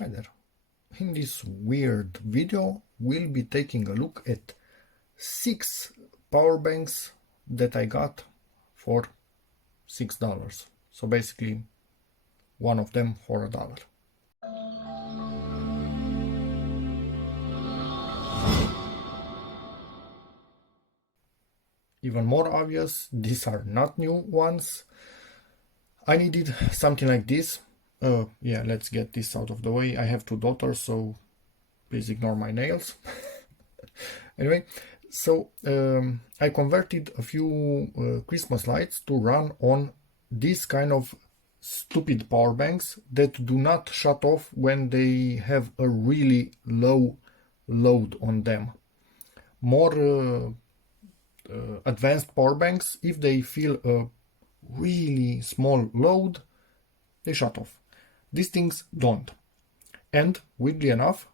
Hi there. In this weird video, we'll be taking a look at 6 power banks that I got for $6. So basically, one of them for $1. Even more obvious, these are not new ones. I needed something like this. Yeah, let's get this out of the way. I have 2 daughters, so please ignore my nails. Anyway, so I converted a few Christmas lights to run on this kind of stupid power banks that do not shut off when they have a really low load on them. More advanced power banks, if they feel a really small load, they shut off. These things don't. And weirdly enough,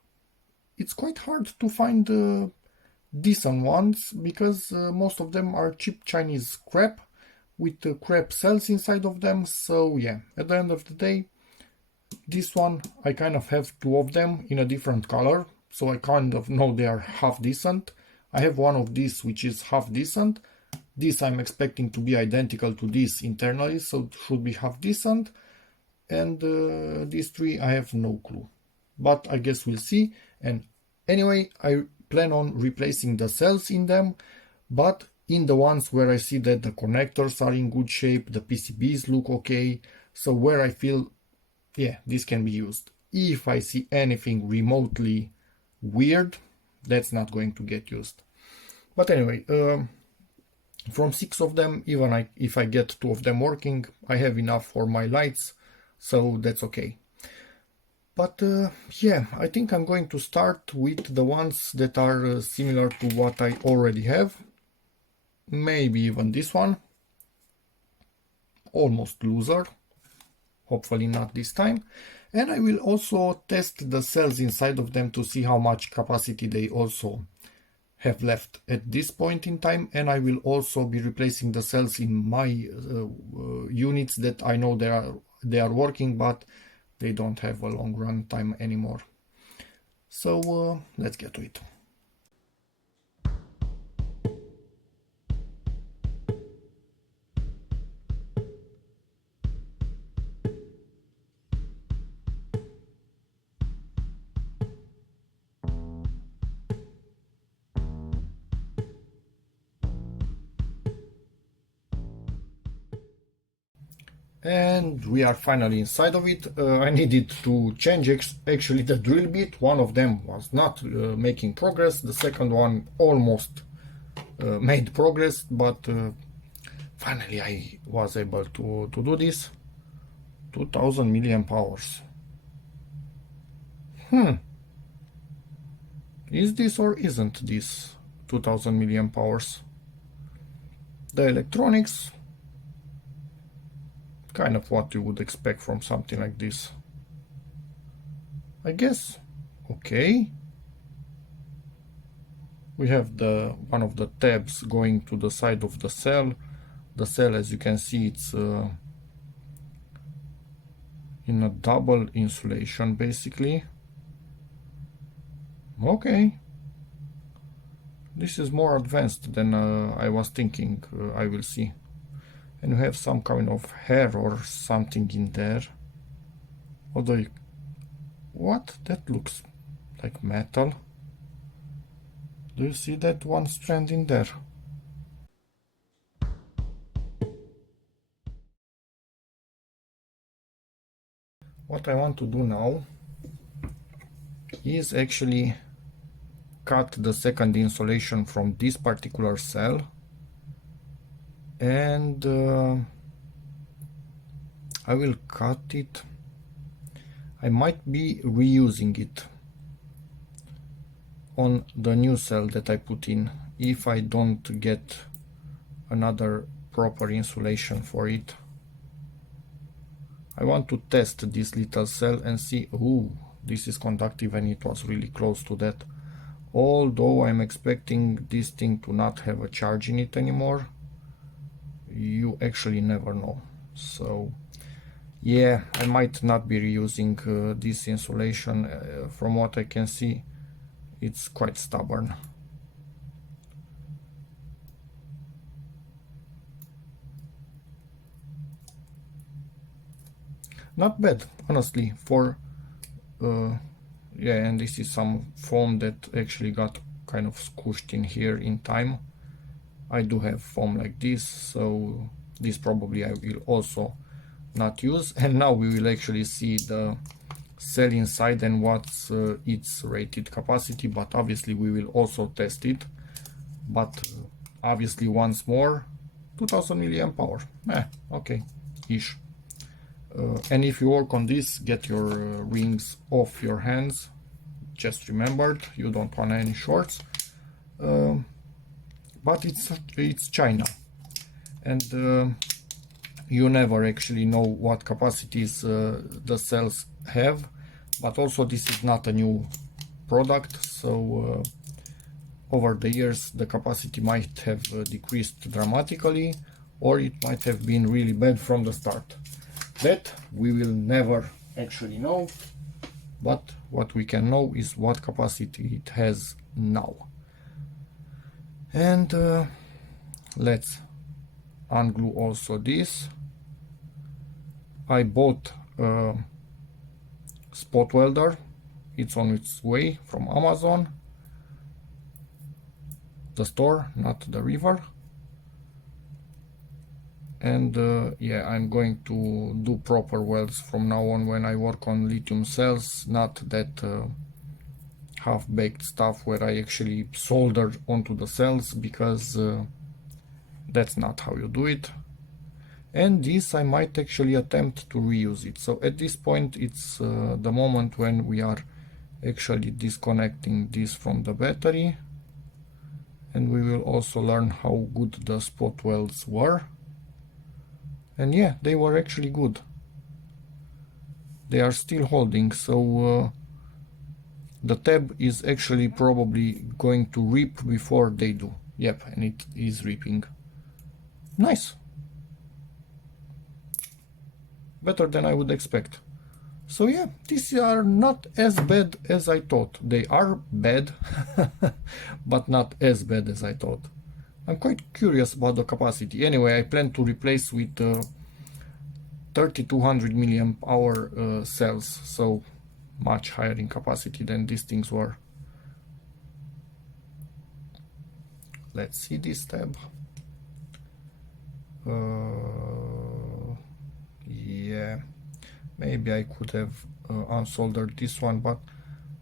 it's quite hard to find decent ones because most of them are cheap Chinese crap with crap cells inside of them. So yeah, at the end of the day, this one I kind of have 2 of them in a different color, so I kind of know they are half decent. I have one of these which is half decent. This I'm expecting to be identical to this internally, so it should be half decent. And these 3 I have no clue, but I guess we'll see. And anyway, I plan on replacing the cells in them, but in the ones where I see that the connectors are in good shape, the PCBs look okay, so where I feel, yeah, this can be used. If I see anything remotely weird, that's not going to get used. But anyway, from 6 of them, even if I get 2 of them working, I have enough for my lights, so that's okay. But yeah, I think I'm going to start with the ones that are similar to what I already have. Maybe even this one. Almost loser. Hopefully not this time. And I will also test the cells inside of them to see how much capacity they also have left at this point in time. And I will also be replacing the cells in my units that I know they are working, but they don't have a long run time anymore. So let's get to it. And we are finally inside of it. I needed to change actually the drill bit. One of them was not making progress. The second one almost made progress, but finally I was able to do this. 2000 milliamp hours. Is this or isn't this 2000 milliamp hours? The electronics, kind of what you would expect from something like this. I guess. Okay. We have one of the tabs going to the side of the cell. The cell, as you can see, it's in a double insulation basically. Okay. This is more advanced than I was thinking. I will see. And you have some kind of hair or something in there. Although, what? That looks like metal. Do you see that one strand in there? What I want to do now is actually cut the second insulation from this particular cell, and I will cut it. I might be reusing it on the new cell that I put in if I don't get another proper insulation for it. I want to test this little cell and see, ooh, this is conductive, and it was really close to that. Although I'm expecting this thing to not have a charge in it anymore, you actually never know. So Yeah, I might not be reusing this insulation. From what I can see, it's quite stubborn. Not bad, honestly, for yeah, and this is some foam that actually got kind of squished in here in time. I do have foam like this, so this probably I will also not use. And now we will actually see the cell inside and what's its rated capacity, but obviously we will also test it. But obviously once more, 2000 milliamp hour. Okay, ish. And if you work on this, get your rings off your hands. Just remembered, you don't want any shorts. But it's China, and you never actually know what capacities the cells have. But also this is not a new product, so over the years the capacity might have decreased dramatically, or it might have been really bad from the start. That we will never actually know, but what we can know is what capacity it has now. And let's unglue also this. I bought a spot welder. It's on its way from Amazon, the store, not the river. And yeah, I'm going to do proper welds from now on when I work on lithium cells, not that half-baked stuff where I actually solder onto the cells, because that's not how you do it. And this I might actually attempt to reuse it. So at this point it's the moment when we are actually disconnecting this from the battery, and we will also learn how good the spot welds were. And yeah, they were actually good. They are still holding, so the tab is actually probably going to rip before they do. Yep, and it is ripping. Nice. Better than I would expect. So yeah, these are not as bad as I thought. They are bad, but not as bad as I thought. I'm quite curious about the capacity. Anyway, I plan to replace with 3200 milliamp hour cells, so much higher in capacity than these things were. Let's see this tab. Yeah, maybe I could have unsoldered this one, but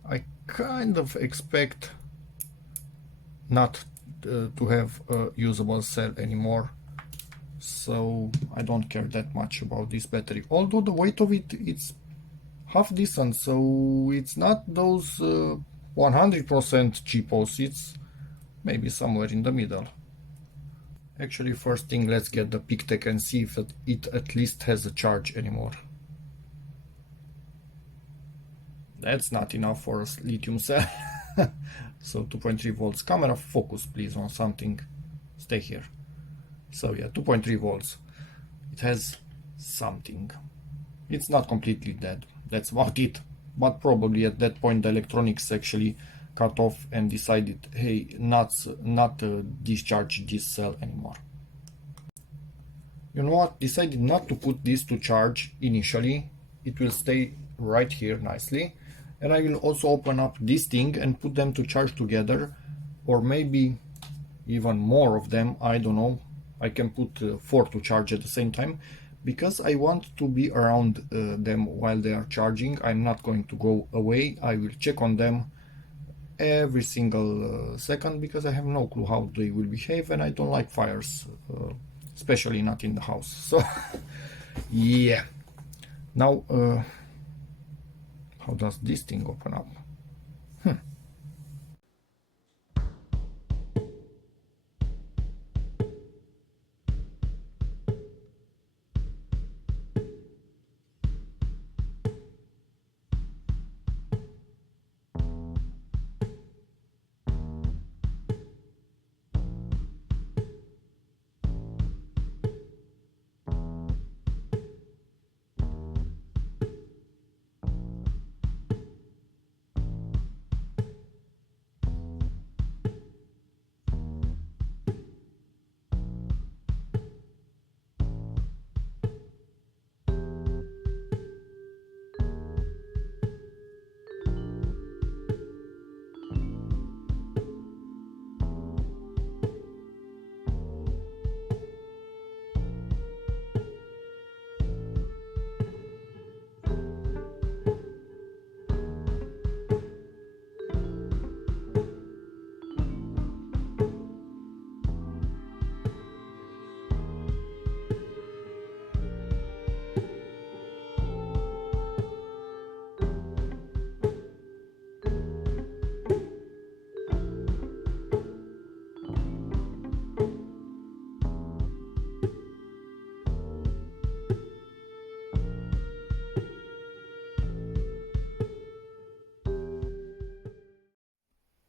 I kind of expect not to have a usable cell anymore, so I don't care that much about this battery, although the weight of it, it's half decent, so it's not those 100% cheapos, it's maybe somewhere in the middle. Actually, first thing, let's get the PicTech and see if it at least has a charge anymore. That's not enough for a lithium cell. So 2.3 volts. Camera, focus please on something. Stay here. So yeah, 2.3 volts. It has something. It's not completely dead. That's about it. But probably at that point the electronics actually cut off and decided, hey, not discharge this cell anymore. You know what? Decided not to put this to charge initially. It will stay right here nicely. And I will also open up this thing and put them to charge together, or maybe even more of them, I don't know. I can put 4 to charge at the same time, because I want to be around them while they are charging. I'm not going to go away. I will check on them every single second, because I have no clue how they will behave, and I don't like fires, especially not in the house. So yeah, now how does this thing open up?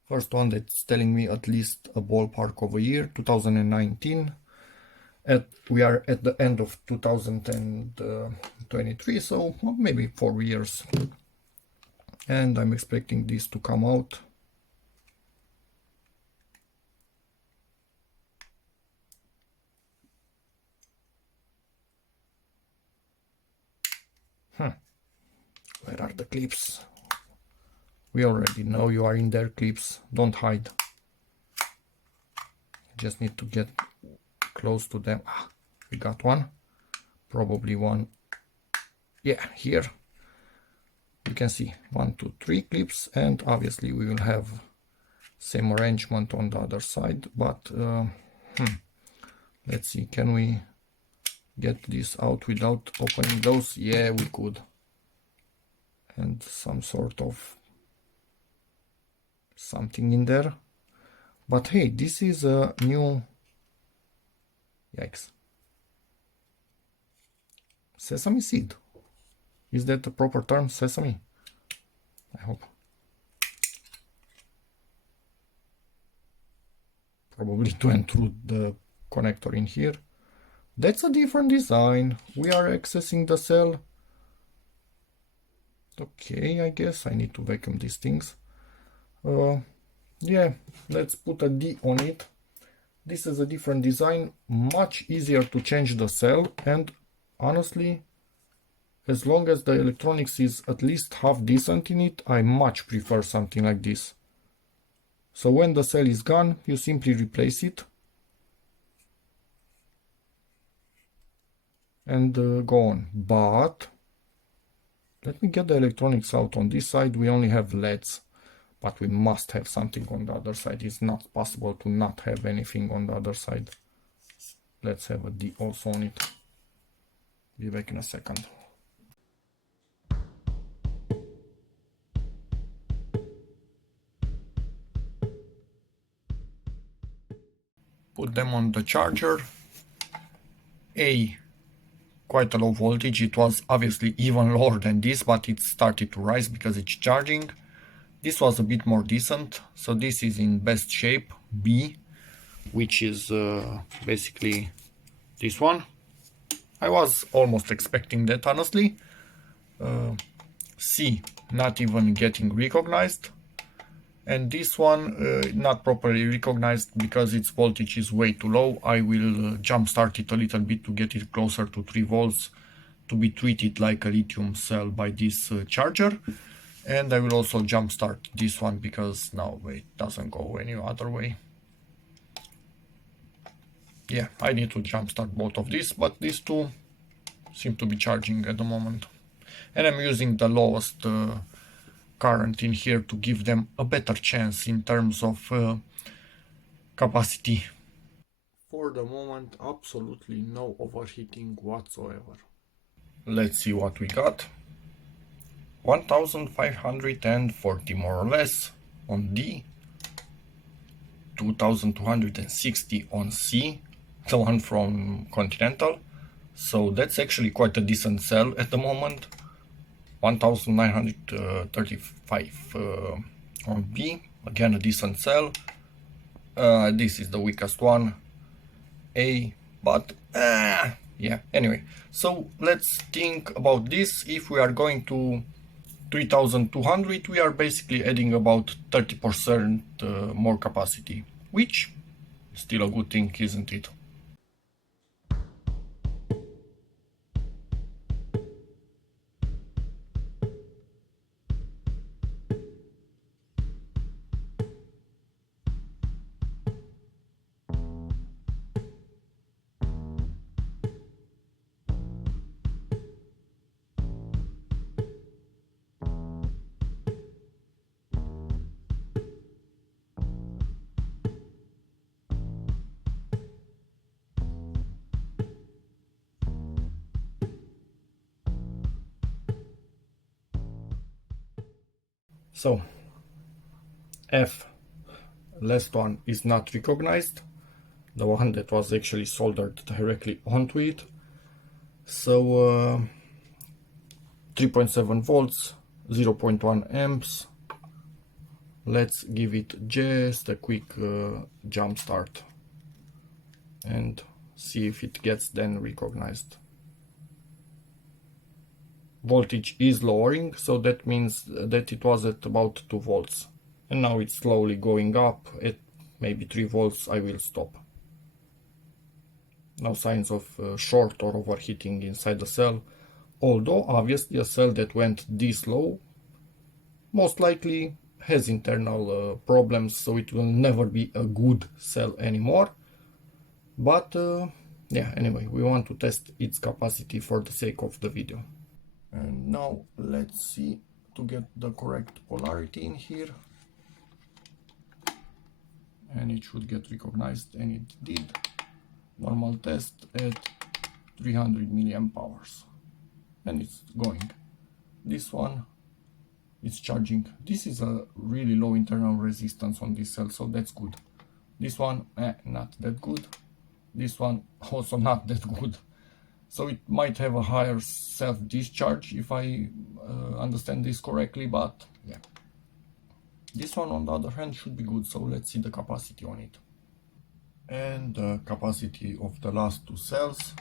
First one that's telling me at least a ballpark of a year, 2019. We are at the end of 2023, so well, maybe 4 years. And I'm expecting this to come out. Where are the clips? We already know you are in there, clips. Don't hide. Just need to get close to them. We got one. Probably one. Yeah, here. You can see 1, 2, 3 clips, and obviously we will have same arrangement on the other side, but let's see, can we get this out without opening those? Yeah, we could. And some sort of something in there. But hey, this is a new, yikes, sesame seed. Is that the proper term, sesame? I hope. Probably it went through the connector in here. That's a different design. We are accessing the cell. Okay, I guess I need to vacuum these things. Yeah, let's put a D on it. This is a different design, much easier to change the cell, and honestly, as long as the electronics is at least half decent in it, I much prefer something like this. So when the cell is gone, you simply replace it and go on. But let me get the electronics out. On this side we only have LEDs, but we must have something on the other side. It's not possible to not have anything on the other side. Let's have a D also on it. Be back in a second. Put them on the charger. Quite a low voltage. It was obviously even lower than this, but it started to rise because it's charging. This was a bit more decent, so this is in best shape. B, which is basically this one. I was almost expecting that, honestly. C, not even getting recognized. And this one not properly recognized because its voltage is way too low. I will jump start it a little bit to get it closer to 3 volts to be treated like a lithium cell by this charger. And I will also jump start this one because now it doesn't go any other way. Yeah, I need to jump start both of these, but these two seem to be charging at the moment. And I'm using the lowest current in here to give them a better chance in terms of capacity. For the moment, absolutely no overheating whatsoever. Let's see what we got. 1540 more or less on D, 2260 on C, the one from Continental. So that's actually quite a decent cell at the moment. 1935 on B, again a decent cell. This is the weakest one, A, but yeah, anyway. So let's think about this. If we are going to 3200, we are basically adding about 30% more capacity, which is still a good thing, isn't it? So F, last one, is not recognized, the one that was actually soldered directly onto it. So 3.7 volts, 0.1 amps, let's give it just a quick jump start and see if it gets then recognized. Voltage is lowering, so that means that it was at about 2 volts. And now it's slowly going up. At maybe 3 volts I will stop. No signs of short or overheating inside the cell. Although obviously a cell that went this low most likely has internal problems, so it will never be a good cell anymore. But yeah, anyway, we want to test its capacity for the sake of the video. And now let's see to get the correct polarity in here. And it should get recognized, and it did. Normal test at 300 milliamp hours. And it's going. This one is charging. This is a really low internal resistance on this cell, so that's good. This one, not that good. This one also not that good. So it might have a higher self-discharge if I understand this correctly, but yeah. This one on the other hand should be good, so let's see the capacity on it. And the capacity of the last two cells,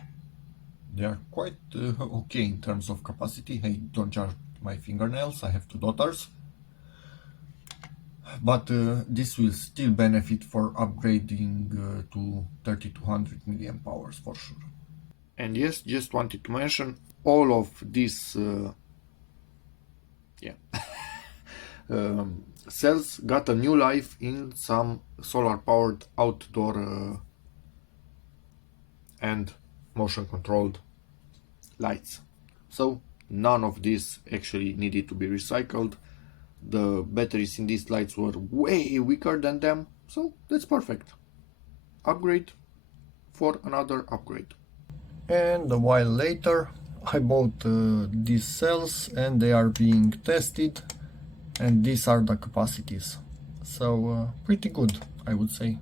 they are quite okay in terms of capacity. Hey, don't judge my fingernails, I have two daughters. But this will still benefit for upgrading to 3200 milliamp hours for sure. And yes, just wanted to mention all of these cells got a new life in some solar powered outdoor and motion controlled lights. So none of this actually needed to be recycled. The batteries in these lights were way weaker than them, so that's perfect. Upgrade for another upgrade. And a while later I bought these cells and they are being tested, and these are the capacities. So pretty good, I would say.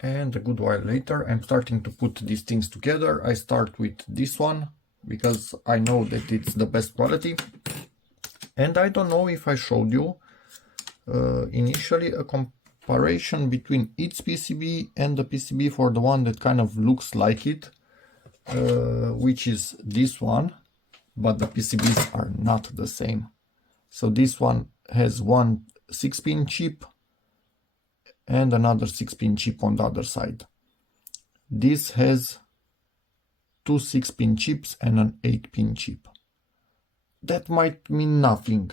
And a good while later I'm starting to put these things together. I start with this one because I know that it's the best quality. And I don't know if I showed you initially a comparison between its PCB and the PCB for the one that kind of looks like it, which is this one, but the PCBs are not the same. So this one has one 6-pin chip and another 6-pin chip on the other side. This has two 6-pin chips and an 8-pin chip. That might mean nothing.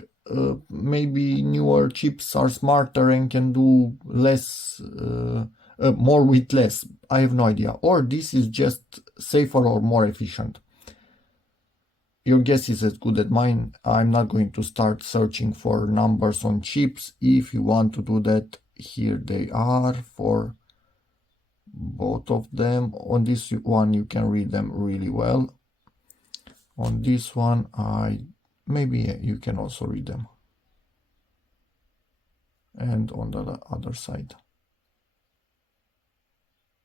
Maybe newer chips are smarter and can do less, more with less. I have no idea. Or this is just safer or more efficient. Your guess is as good as mine. I'm not going to start searching for numbers on chips. If you want to do that, here they are for both of them. On this one you can read them really well. On this one maybe you can also read them. And on the other side.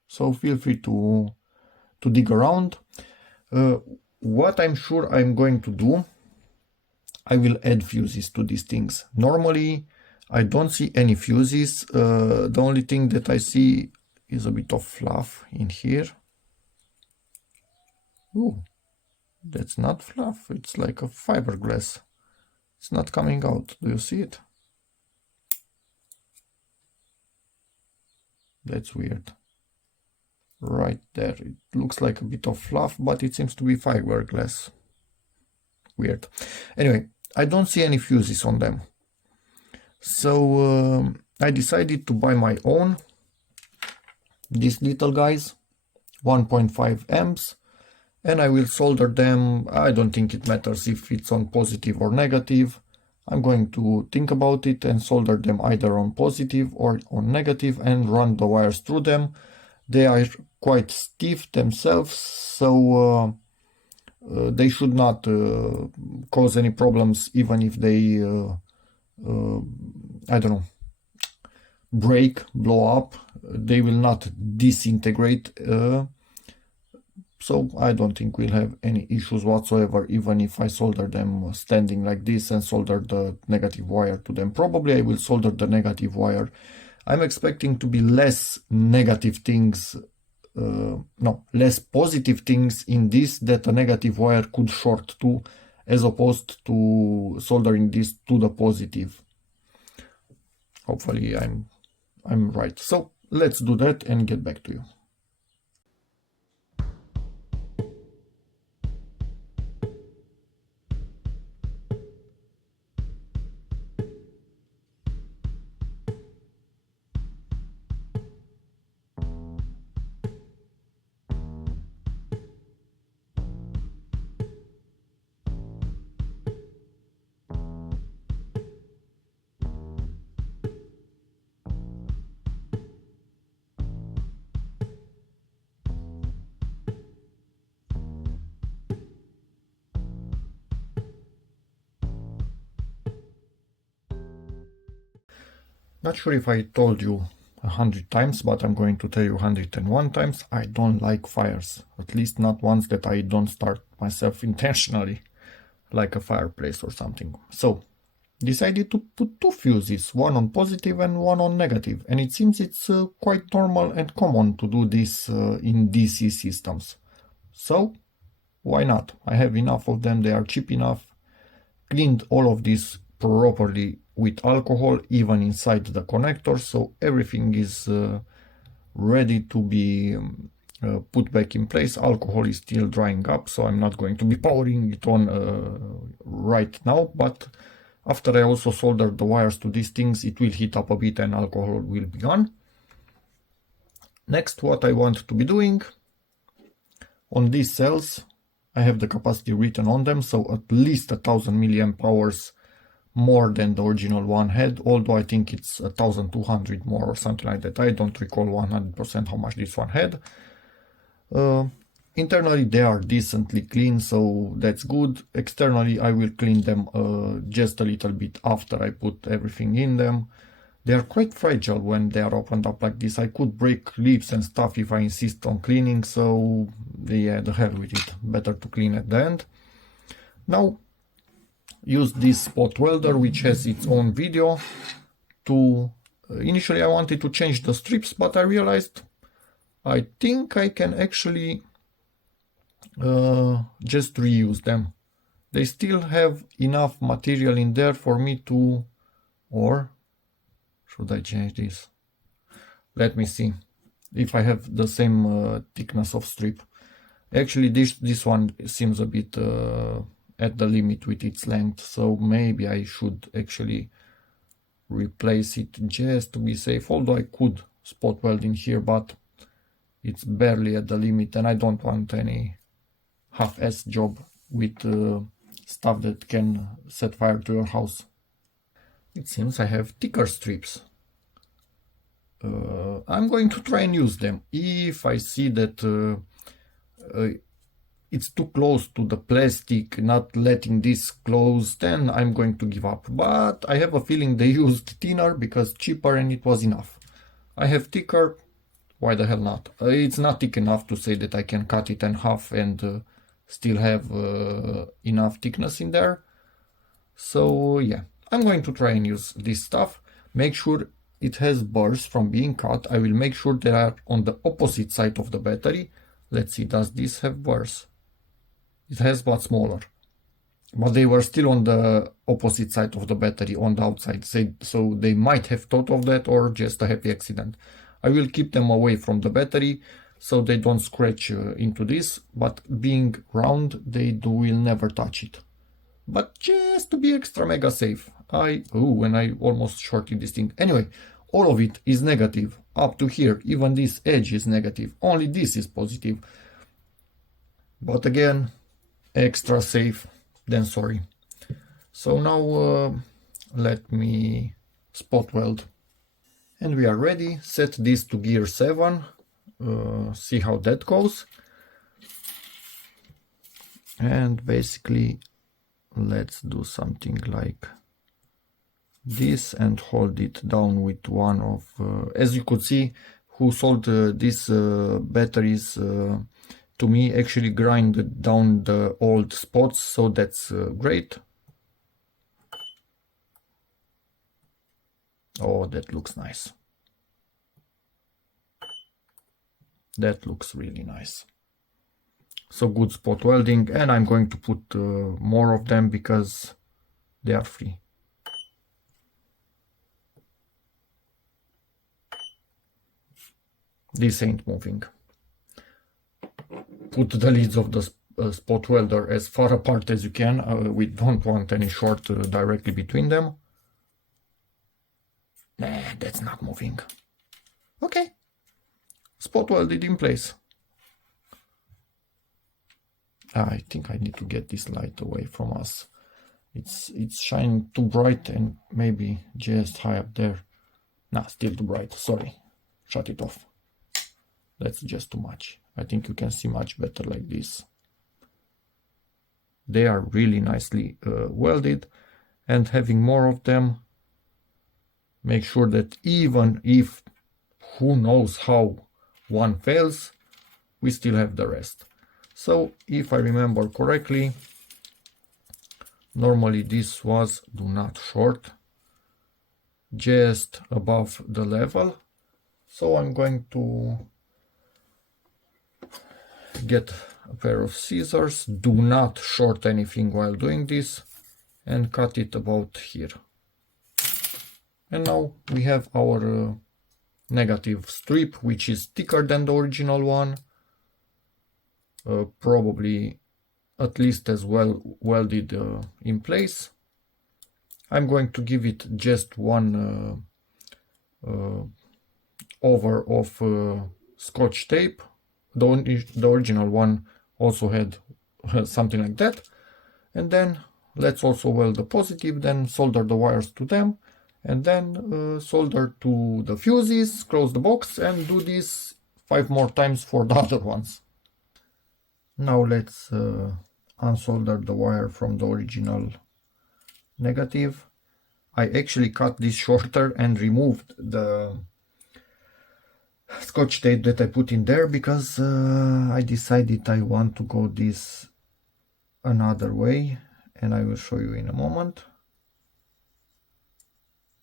So feel free to dig around. What I'm sure I'm going to do, I will add fuses to these things. Normally I don't see any fuses. The only thing that I see is a bit of fluff in here. Ooh, that's not fluff, it's like a fiberglass. It's not coming out. Do you see it? That's weird. Right there, it looks like a bit of fluff, but it seems to be fiberglass. Weird. Anyway, I don't see any fuses on them. So I decided to buy my own. These little guys, 1.5 amps. And I will solder them. I don't think it matters if it's on positive or negative. I'm going to think about it and solder them either on positive or on negative and run the wires through them. They are quite stiff themselves, so they should not cause any problems, even if they, I don't know, break, blow up. They will not disintegrate. so I don't think we'll have any issues whatsoever, even if I solder them standing like this and solder the negative wire to them. Probably I will solder the negative wire. I'm expecting to be less negative things, no, less positive things in this that a negative wire could short to, as opposed to soldering this to the positive. Hopefully I'm right. So let's do that and get back to you. Not sure if I told you 100 times, but I'm going to tell you 101 times. I don't like fires, at least not ones that I don't start myself intentionally, like a fireplace or something. So, decided to put two fuses, one on positive and one on negative, and it seems it's quite normal and common to do this in DC systems. So, why not? I have enough of them, they are cheap enough. Cleaned all of this properly with alcohol, even inside the connector, so everything is ready to be put back in place. Alcohol is still drying up, so I'm not going to be powering it on right now, but after I also solder the wires to these things, it will heat up a bit and alcohol will be gone. Next, what I want to be doing on these cells, I have the capacity written on them, so at least 1000 milliamp hours more than the original one had, although I think it's 1200 more or something like that. I don't recall 100% how much this one had. Internally they are decently clean, so that's good. Externally I will clean them just a little bit after I put everything in them. They are quite fragile when they are opened up like this. I could break lips and stuff if I insist on cleaning, so yeah, the hell with it. Better to clean at the end. Now use this spot welder, which has its own video to initially I wanted to change the strips, but I realized I think I can actually just reuse them. They still have enough material in there for me to, or should I change this? Let me see if I have the same thickness of strip. Actually this one seems a bit at the limit with its length, so maybe I should actually replace it just to be safe, although I could spot weld in here, but it's barely at the limit and I don't want any half-ass job with stuff that can set fire to your house. It seems I have thicker strips. I'm going to try and use them. If I see that it's too close to the plastic, not letting this close, then I'm going to give up. But I have a feeling they used thinner because cheaper and it was enough. I have thicker, why the hell not? It's not thick enough to say that I can cut it in half and still have enough thickness in there. So yeah, I'm going to try and use this stuff. Make sure it has burrs from being cut. I will make sure they are on the opposite side of the battery. Let's see, does this have burrs? It has, but smaller. But they were still on the opposite side of the battery, on the outside. So they might have thought of that or just a happy accident. I will keep them away from the battery so they don't scratch into this, but being round, they will never touch it. But just to be extra mega safe, and I almost shorted this thing. Anyway, all of it is negative up to here. Even this edge is negative. Only this is positive. But again, extra safe than sorry. So now let me spot weld. And we are ready. Set this to gear 7. See how that goes. And basically let's do something like this and hold it down with one of, as you could see, who sold these batteries to me actually grind down the old spots, so that's great. Oh, that looks nice. That looks really nice. So good spot welding, and I'm going to put more of them because they are free. This ain't moving. Put the leads of the spot welder as far apart as you can. We don't want any short directly between them. Nah, that's not moving. Okay. Spot welded in place. I think I need to get this light away from us. It's shining too bright and maybe just high up there. Nah, still too bright. Sorry. Shut it off. That's just too much. I think you can see much better like this. They are really nicely welded, and having more of them, make sure that even if who knows how one fails, we still have the rest. So if I remember correctly, normally this was do not short, just above the level. So I'm going to get a pair of scissors, do not short anything while doing this, and cut it about here. And now we have our negative strip, which is thicker than the original one, probably at least as well welded in place. I'm going to give it just one over of Scotch tape. The original one also had something like that. And then let's also weld the positive, then solder the wires to them, and then solder to the fuses, close the box, and do this 5 more times for the other ones. Now let's unsolder the wire from the original negative. I actually cut this shorter and removed the Scotch tape that I put in there because I decided I want to go this another way, and I will show you in a moment.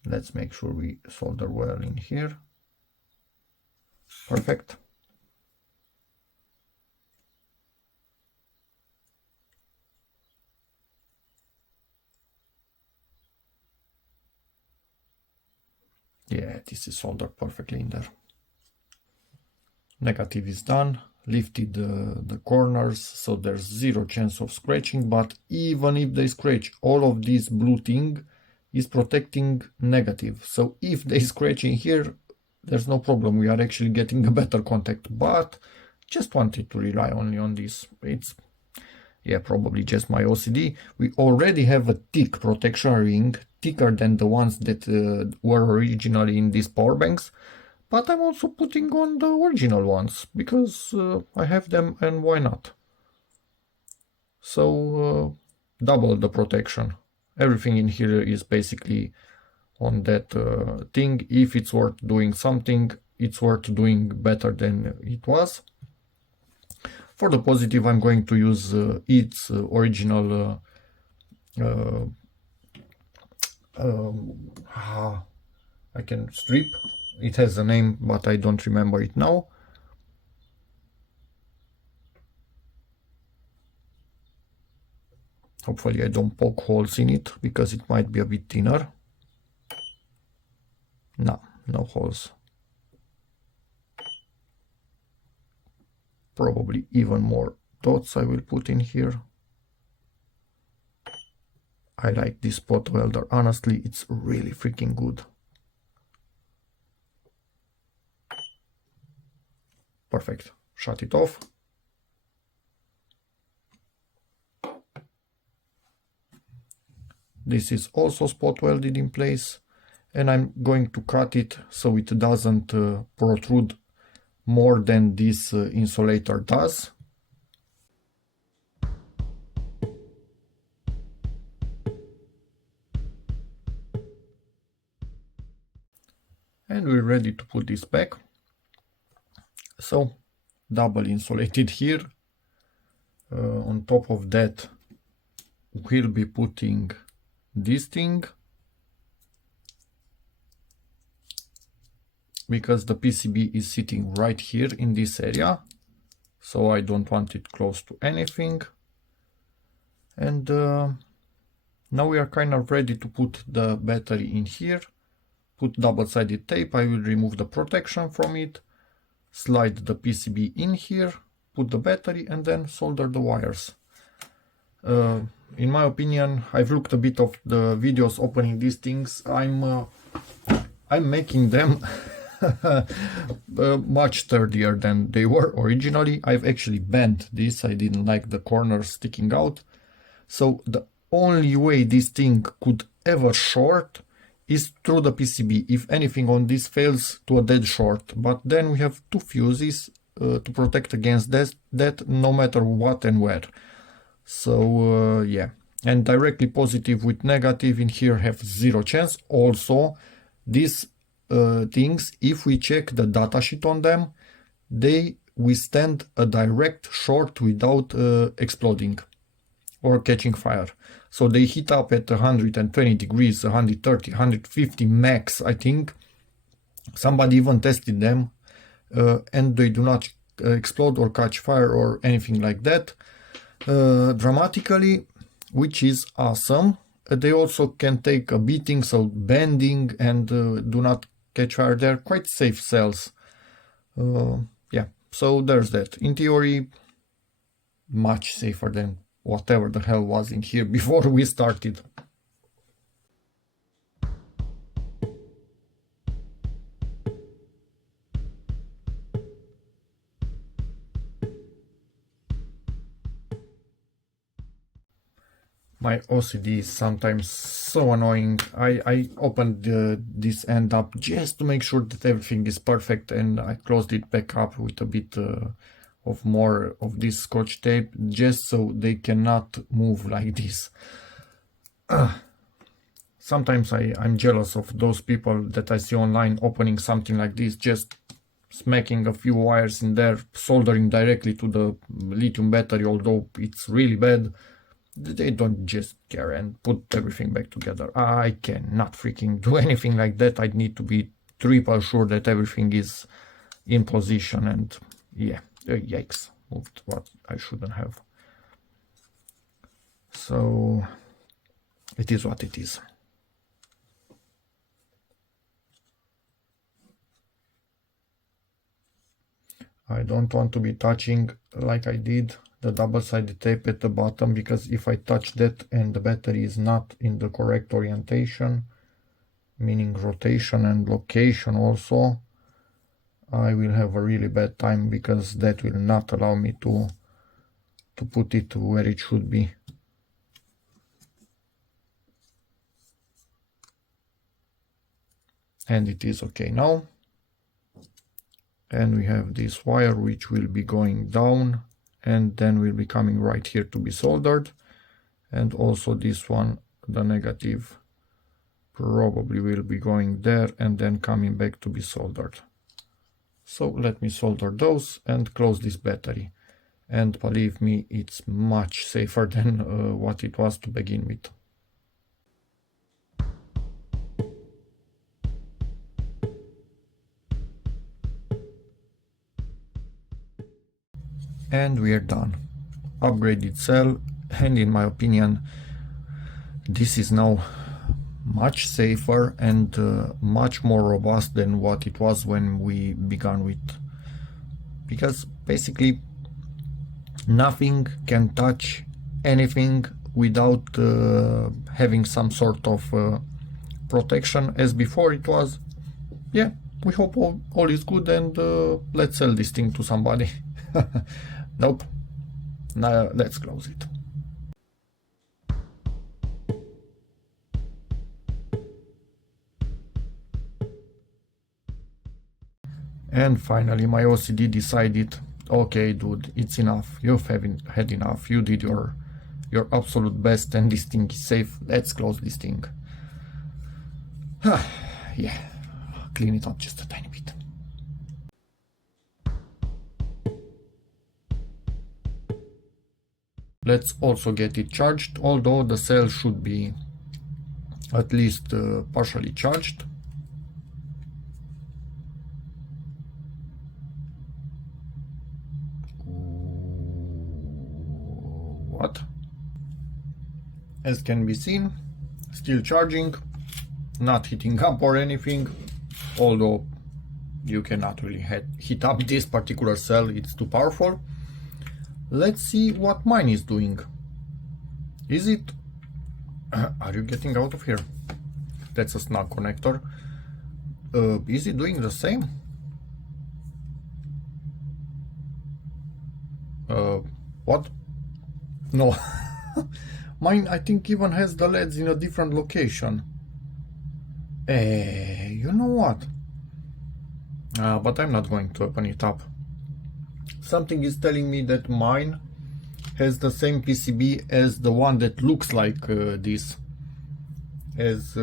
Let's make sure we solder well in here. Perfect. Yeah, this is soldered perfectly in there. Negative is done. Lifted the corners, so there's zero chance of scratching, but even if they scratch, all of this blue thing is protecting negative. So if they scratch in here, there's no problem. We are actually getting a better contact, but just wanted to rely only on this. It's, yeah, probably just my OCD. We already have a thick protection ring, thicker than the ones that were originally in these power banks. But I'm also putting on the original ones because I have them, and why not? So double the protection. Everything in here is basically on that thing. If it's worth doing something, it's worth doing better than it was. For the positive, I'm going to use its original I can strip. It has a name, but I don't remember it now. Hopefully I don't poke holes in it, because it might be a bit thinner. No, no holes. Probably even more dots I will put in here. I like this spot welder. Honestly, it's really freaking good. Perfect. Shut it off. This is also spot welded in place, and I'm going to cut it so it doesn't protrude more than this insulator does. And we're ready to put this back. So double insulated here, On top of that, we'll be putting this thing, because the PCB is sitting right here in this area, so I don't want it close to anything. And now we are kind of ready to put the battery in here. Put double-sided tape. I will remove the protection from it, slide the PCB in here, put the battery, and then solder the wires. In my opinion, I've looked a bit of the videos opening these things. I'm making them much sturdier than they were originally. I've actually bent this. I didn't like the corners sticking out. So the only way this thing could ever short is through the PCB. If anything on this fails, to a dead short. But then we have two fuses to protect against that no matter what and where. So yeah, and directly positive with negative in here have zero chance. Also, these things, if we check the datasheet on them, they withstand a direct short without exploding or catching fire. So they heat up at 120 degrees, 130, 150 max, I think. Somebody even tested them, and they do not explode or catch fire or anything like that dramatically, which is awesome. They also can take a beating, so bending, and do not catch fire. They're quite safe cells. Yeah, so there's that. In theory, much safer than whatever the hell was in here before we started. My OCD is sometimes so annoying. I opened this end up just to make sure that everything is perfect, and I closed it back up with a bit of more of this scotch tape, just so they cannot move like this. Sometimes I'm jealous of those people that I see online opening something like this, just smacking a few wires in there, soldering directly to the lithium battery, although it's really bad. They don't just care and put everything back together. I cannot freaking do anything like that. I need to be triple sure that everything is in position, and yeah, yikes, moved what I shouldn't have. So it is what it is. I don't want to be touching, like I did, the double-sided tape at the bottom, because if I touch that and the battery is not in the correct orientation, meaning rotation and location also, I will have a really bad time, because that will not allow me to put it where it should be. And it is okay now. And we have this wire which will be going down, and then will be coming right here to be soldered. And also this one, the negative, probably will be going there and then coming back to be soldered. So let me solder those and close this battery. And believe me, it's much safer than what it was to begin with. And we are done. Upgraded cell, and in my opinion, this is now much safer and much more robust than what it was when we began with. Because basically nothing can touch anything without having some sort of protection, as before it was, yeah, we hope all is good, and let's sell this thing to somebody. Nope. Now let's close it. And finally my OCD decided, okay dude, it's enough, you've had enough, you did your absolute best, and this thing is safe, let's close this thing. Yeah, clean it up just a tiny bit. Let's also get it charged, although the cell should be at least partially charged. What? As can be seen, still charging, not heating up or anything, although you cannot really heat up this particular cell, it's too powerful. Let's see what mine is doing. Is it... Are you getting out of here? That's a snug connector. Is it doing the same? What? No. Mine, I think, even has the LEDs in a different location. You know what? But I'm not going to open it up. Something is telling me that mine has the same PCB as the one that looks like this. As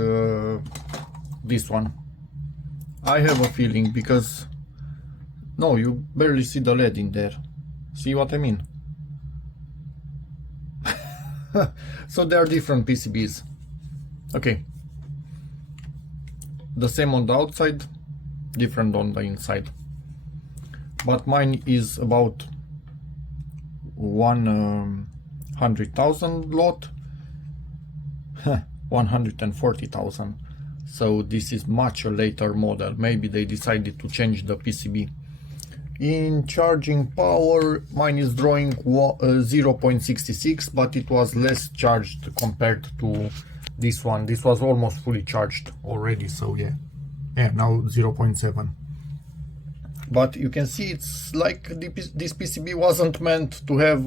this one. I have a feeling, because... No, you barely see the LED in there. See what I mean? So they are different PCBs. Okay. The same on the outside, different on the inside. But mine is about 100,000 lot. 140,000. So this is much a later model. Maybe they decided to change the PCB. In charging power, mine is drawing 0.66, but it was less charged compared to this one. This was almost fully charged already, so yeah, now 0.7. But you can see it's like this PCB wasn't meant to have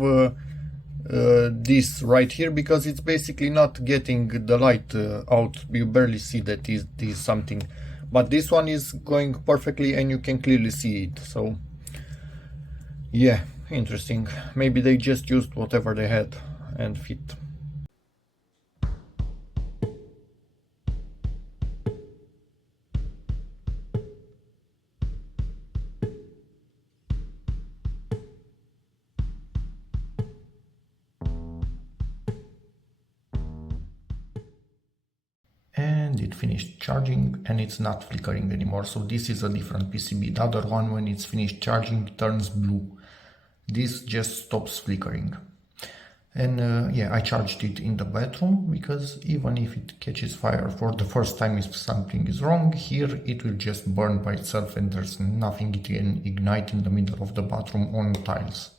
this right here, because it's basically not getting the light out. You barely see that this is something, but this one is going perfectly and you can clearly see it. So yeah, interesting. Maybe they just used whatever they had and fit. And it finished charging and it's not flickering anymore. So this is a different PCB. The other one, when it's finished charging, turns blue. This just stops flickering. And yeah, I charged it in the bathroom, because even if it catches fire for the first time, if something is wrong, here it will just burn by itself and there's nothing it can ignite in the middle of the bathroom on tiles.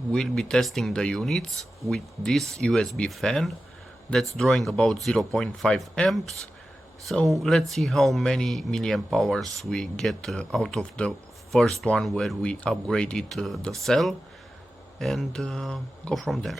We'll be testing the units with this USB fan that's drawing about 0.5 amps. So let's see how many milliamp hours we get out of the first one where we upgraded the cell, and go from there.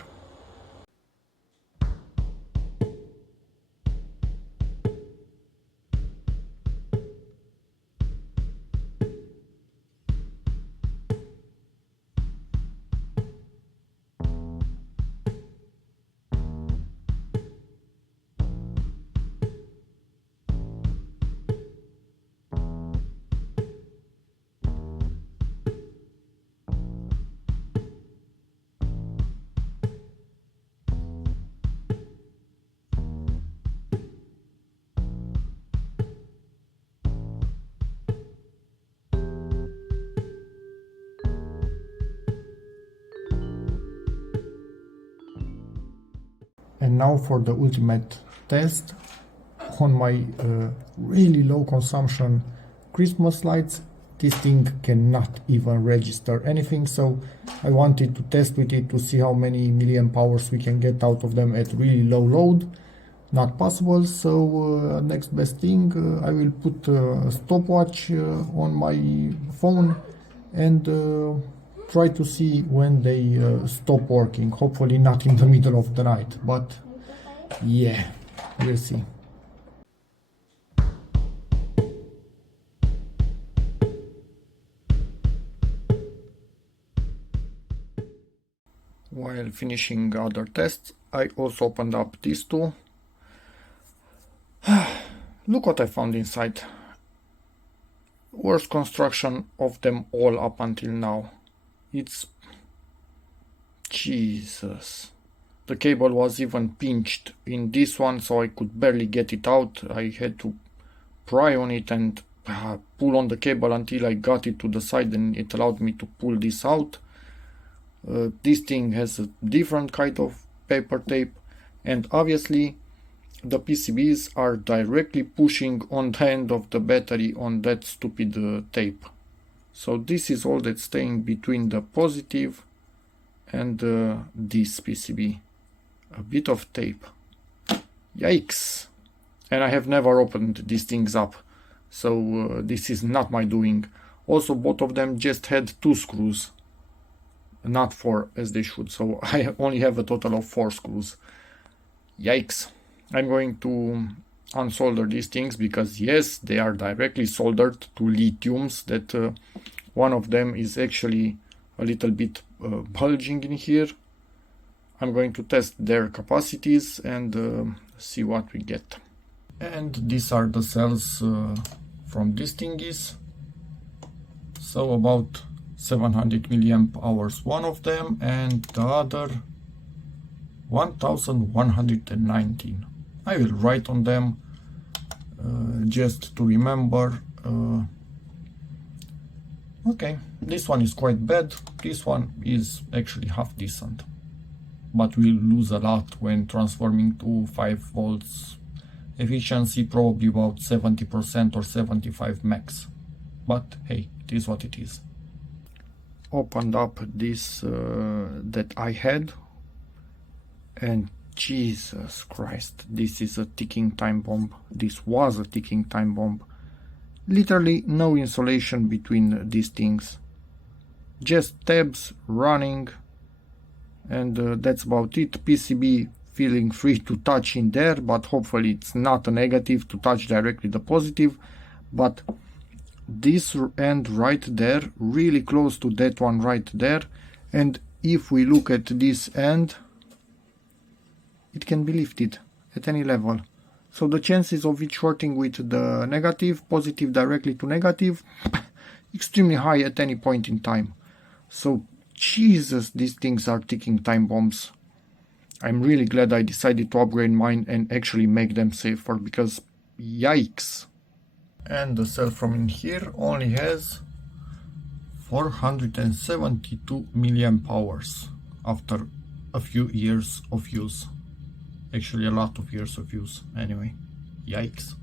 And now for the ultimate test on my really low consumption Christmas lights. This thing cannot even register anything, so I wanted to test with it to see how many milliamp hours we can get out of them at really low load. Not possible, so next best thing, I will put a stopwatch on my phone and try to see when they stop working. Hopefully not in the middle of the night, but yeah, we'll see. While finishing other tests, I also opened up these two Look what I found inside. Worst construction of them all up until now. It's... Jesus. The cable was even pinched in this one, so I could barely get it out. I had to pry on it and pull on the cable until I got it to the side, and it allowed me to pull this out. This thing has a different kind of paper tape, and obviously the PCBs are directly pushing on the end of the battery on that stupid tape. So this is all that's staying between the positive and this PCB. A bit of tape. Yikes! And I have never opened these things up, so this is not my doing. Also, both of them just had 2 screws, not 4 as they should, so I only have a total of 4 screws. Yikes! I'm going to unsolder these things because yes, they are directly soldered to lithiums. That one of them is actually a little bit bulging in here. I'm going to test their capacities and see what we get. And these are the cells from these thingies. So about 700 milliamp hours one of them, and the other 1119. I will write on them just to remember. Okay, this one is quite bad. This one is actually half decent, but we'll lose a lot when transforming to 5 volts efficiency, probably about 70% or 75 max. But hey, it is what it is. Opened up this that I had, and Jesus Christ, this is a ticking time bomb. This was a ticking time bomb. Literally no insulation between these things. Just tabs running, and that's about it. PCB feeling free to touch in there, but hopefully it's not a negative to touch directly the positive. But this end right there, really close to that one right there, and if we look at this end, it can be lifted at any level. So the chances of it shorting with the negative, positive directly to negative, extremely high at any point in time. So Jesus, these things are ticking time bombs. I'm really glad I decided to upgrade mine and actually make them safer, because yikes. And the cell from in here only has 472 milliamp hours after a few years of use. Actually a lot of years of use anyway. Yikes.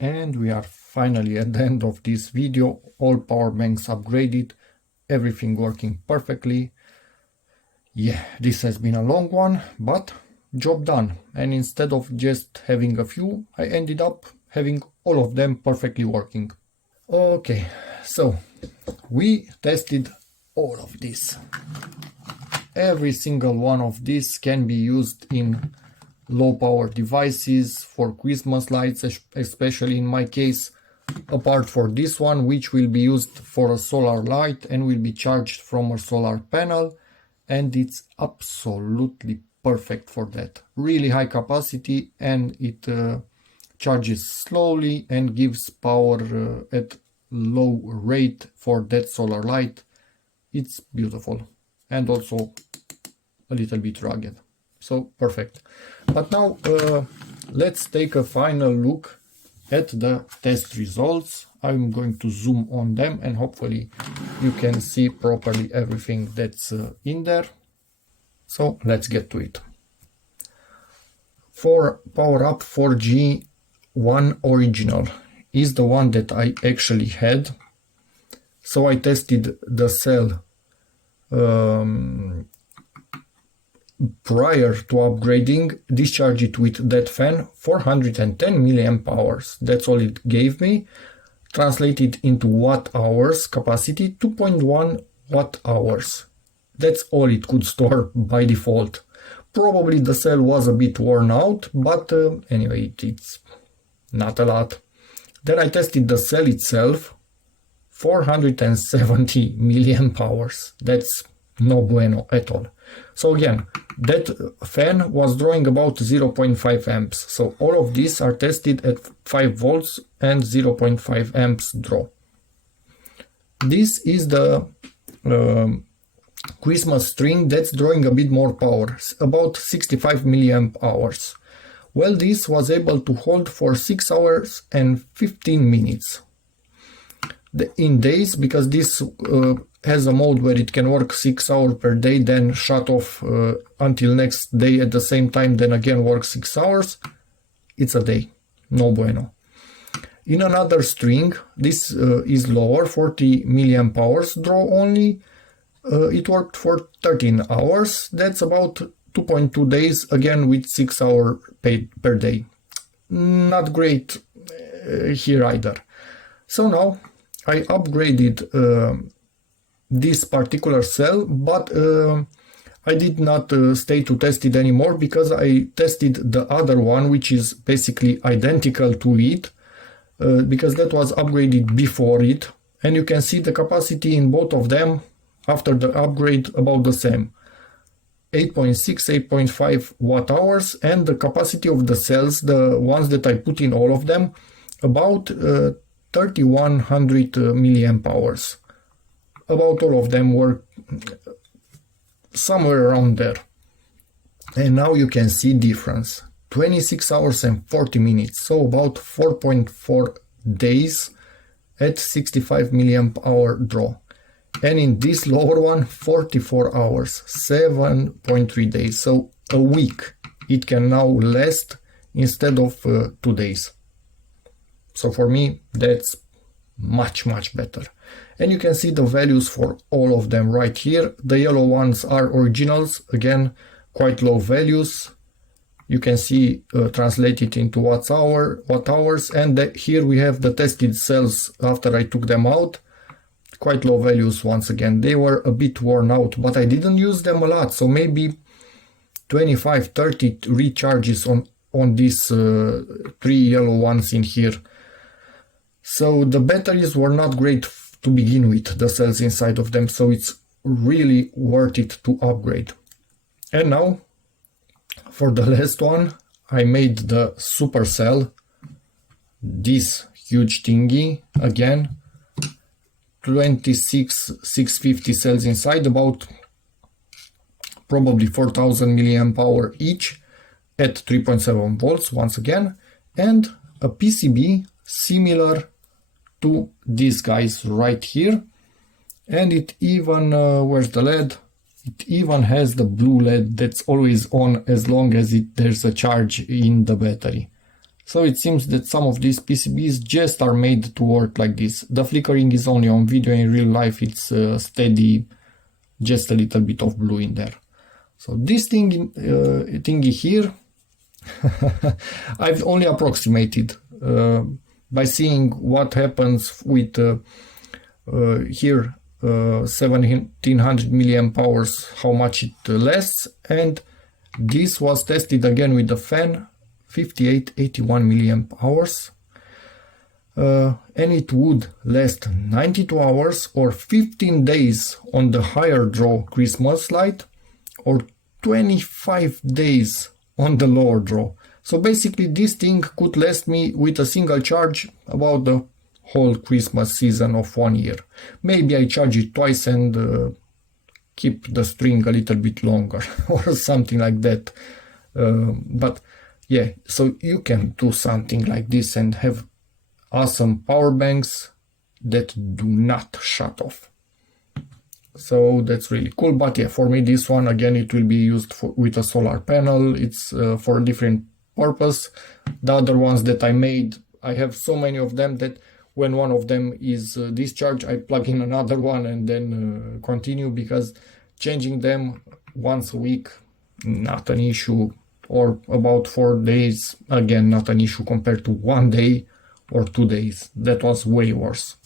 And we are finally at the end of this video. All power banks upgraded, everything working perfectly. Yeah, this has been a long one, but job done. And instead of just having a few, I ended up having all of them perfectly working. Okay, so we tested all of this. Every single one of these can be used in low power devices, for Christmas lights, especially in my case, apart for this one, which will be used for a solar light and will be charged from a solar panel, and it's absolutely perfect for that. Really high capacity, and it charges slowly and gives power at low rate for that solar light. It's beautiful and also a little bit rugged. So perfect. But now let's take a final look at the test results. I'm going to zoom on them and hopefully you can see properly everything that's in there. So let's get to it. For Power Up 4G 1 Original is the one that I actually had. So I tested the cell prior to upgrading, discharge it with that fan, 410 milliamp hours. That's all it gave me. Translated into watt hours capacity, 2.1 watt hours. That's all it could store by default. Probably the cell was a bit worn out, but anyway, it's not a lot. Then I tested the cell itself, 470 milliamp hours. That's no bueno at all. So again, that fan was drawing about 0.5 amps. So all of these are tested at 5 volts and 0.5 amps draw. This is the Christmas string that's drawing a bit more power, about 65 milliamp hours. Well, this was able to hold for 6 hours and 15 minutes. In days, because this has a mode where it can work 6 hours per day, then shut off until next day at the same time, then again work 6 hours, it's a day, no bueno. In another string, this is lower, 40 milliamp hours draw only, it worked for 13 hours, that's about 2.2 days, again with 6 hours paid per day. Not great here either. So now I upgraded this particular cell, but I did not stay to test it anymore because I tested the other one, which is basically identical to it, because that was upgraded before it, and you can see the capacity in both of them after the upgrade about the same, 8.6, 8.5 watt hours, and the capacity of the cells, the ones that I put in all of them, about 3100 milliamp hours. About all of them were somewhere around there. And now you can see difference, 26 hours and 40 minutes, so about 4.4 days at 65 milliamp hour draw. And in this lower one, 44 hours, 7.3 days, so a week it can now last instead of 2 days. So for me, that's much better. And you can see the values for all of them right here. The yellow ones are originals, again, quite low values. You can see translated into watt hours, and here we have the tested cells after I took them out. Quite low values once again. They were a bit worn out, but I didn't use them a lot, so maybe 25-30 recharges on these 3 yellow ones in here. So the batteries were not great to begin with, the cells inside of them, so it's really worth it to upgrade. And now for the last one, I made the super cell, this huge thingy, again 26,650 cells inside, about probably 4000 milliamp hour each at 3.7 volts once again, and a PCB similar to these guys right here. And it even, where's the LED? It even has the blue LED that's always on as long as there's a charge in the battery. So it seems that some of these PCBs just are made to work like this. The flickering is only on video, in real life it's steady, just a little bit of blue in there. So this thingy here, I've only approximated by seeing what happens with here 1700 milliamp hours, how much it lasts, and this was tested again with the fan, 5881 milliamp hours, and it would last 92 hours or 15 days on the higher draw Christmas light, or 25 days on the lower draw. So basically this thing could last me with a single charge about the whole Christmas season of 1 year. Maybe I charge it twice and keep the string a little bit longer or something like that. But yeah, so you can do something like this and have awesome power banks that do not shut off. So that's really cool. But yeah, for me this one, again, it will be used with a solar panel. It's for a different purpose. The other ones that I made, I have so many of them that when one of them is discharged, I plug in another one and then continue, because changing them once a week, not an issue, or about 4 days, again, not an issue compared to 1 day or 2 days. That was way worse.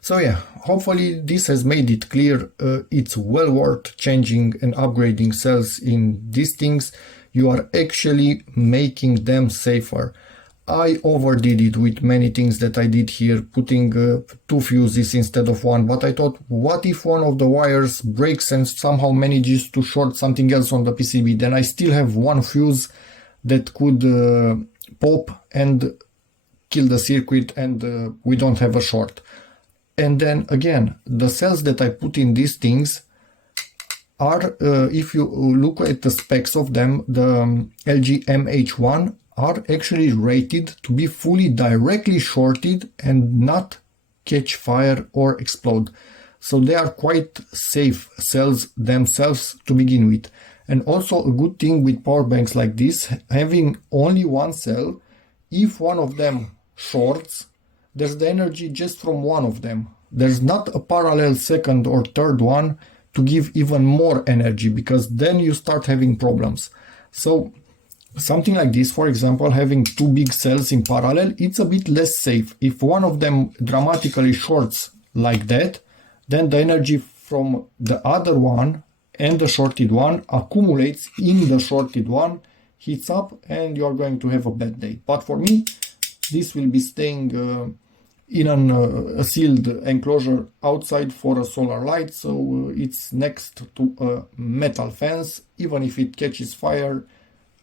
So yeah, hopefully this has made it clear. It's well worth changing and upgrading cells in these things. You are actually making them safer. I overdid it with many things that I did here, putting 2 fuses instead of 1, but I thought, what if one of the wires breaks and somehow manages to short something else on the PCB? Then I still have 1 fuse that could pop and kill the circuit, and we don't have a short. And then again, the cells that I put in these things are, if you look at the specs of them, the LG MH1 are actually rated to be fully directly shorted and not catch fire or explode. So they are quite safe cells themselves to begin with. And also a good thing with power banks like this, having only one cell, if one of them shorts, there's the energy just from one of them. There's not a parallel second or third one to give even more energy, because then you start having problems. So something like this, for example, having 2 big cells in parallel, it's a bit less safe. If one of them dramatically shorts like that, then the energy from the other one and the shorted one accumulates in the shorted one, heats up, and you're going to have a bad day. But for me, this will be staying in a sealed enclosure outside for a solar light, so it's next to a metal fence. Even if it catches fire,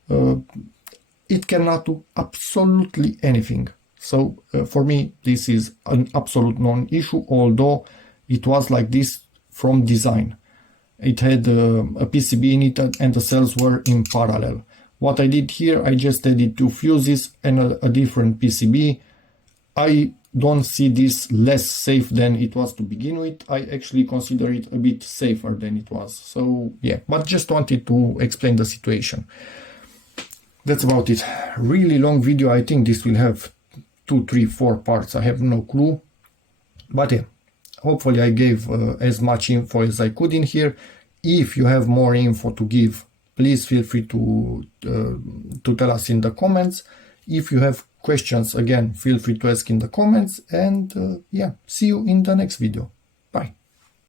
it cannot do absolutely anything. So for me, this is an absolute non-issue, although it was like this from design. It had a PCB in it and the cells were in parallel. What I did here, I just added 2 fuses and a different PCB. I don't see this less safe than it was to begin with. I actually consider it a bit safer than it was. So yeah, but just wanted to explain the situation. That's about it. Really long video. I think this will have 2, 3, 4 parts. I have no clue. But yeah, hopefully I gave as much info as I could in here. If you have more info to give, please feel free to tell us in the comments. If you have questions, again, feel free to ask in the comments. And yeah, see you in the next video.